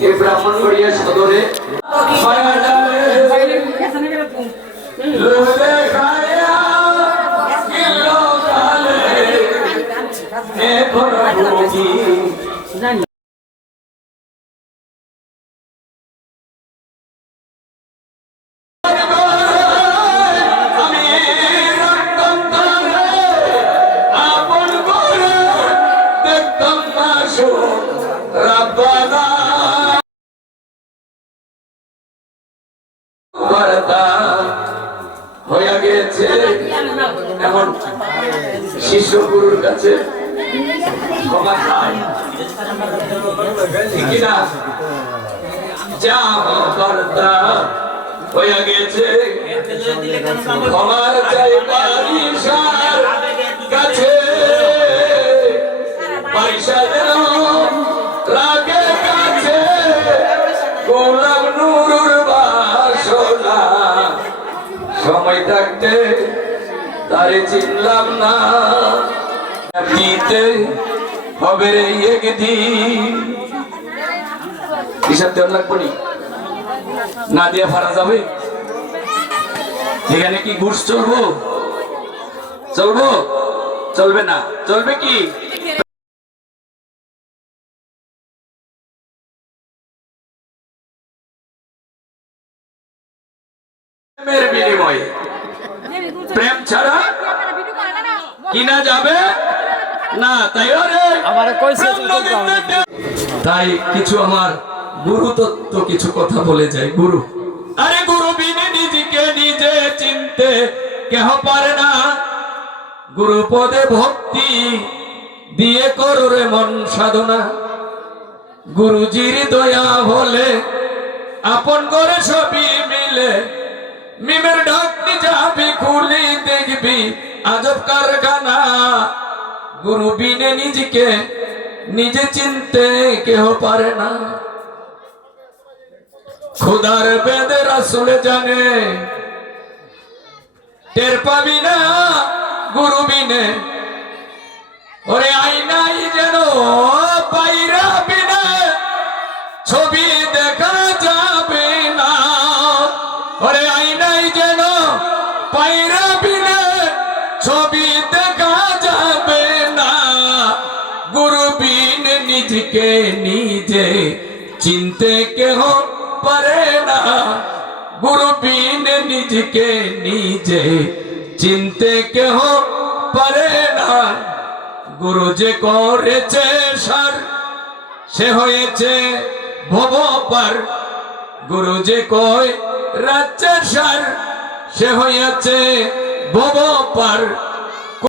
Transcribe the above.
এই ব্রাহ্মণবাড়িয়া সদরে হয়ে গেছে এখন শিষ্য গুরুর কাছে ক্ষমা চাই ঠিক না যা কর্তা হয়ে গেছে ক্ষমার চাই বারিশার কাছে বারিশা যেন লাগে কাছে গোলাম নুরুর বাসনা সময় থাকতে তারে চিনলাম না দিতে হবে রে একদিন হিসাব দেওয়ার লাগবো না দিয়ে ফারা যাবে এখানে কি ঘুষ চলবো চলবো চলবে না চলবে কি বিনিময়ে প্রেম ছাড়া কিনা যাবে না তাই কিছু আমার গুরু তত্ত্ব কিছু কথা বলে যায় গুরু আরে গুরু বিনে নিজেকে নিজে চিনতে কেহ পারে না গুরু পদে ভক্তি দিয়ে করো রে মন সাধনা গুরুজির দয়া হলে আপন করে সবই মিলে মিমের ঢাকনি যাবি খুলি দেখবি আজব কারখানা গুরু বিনে নিজেকে নিজে চিনতে কেহ পারে না খুদার বেদে রাসূল জানে টের পাবি না গুরু বিনে ওরে আইনাই যেন পাইরা বিনে ছবি দেখা যাবে না ওরে আইনাই যেন পাইরা বিনে ছবি দেখা যাবে না গুরু বিনে নিজেকে নিজে চিনতে কেহ পারে না গুরু বিনে নিজেকে নিজে চিনতে কেহ পারে না গুরু যে করেছে সার সে হয়েছে ভব পার গুরু যে কয় রাজ্যের সার সে হয়েছে ভব পার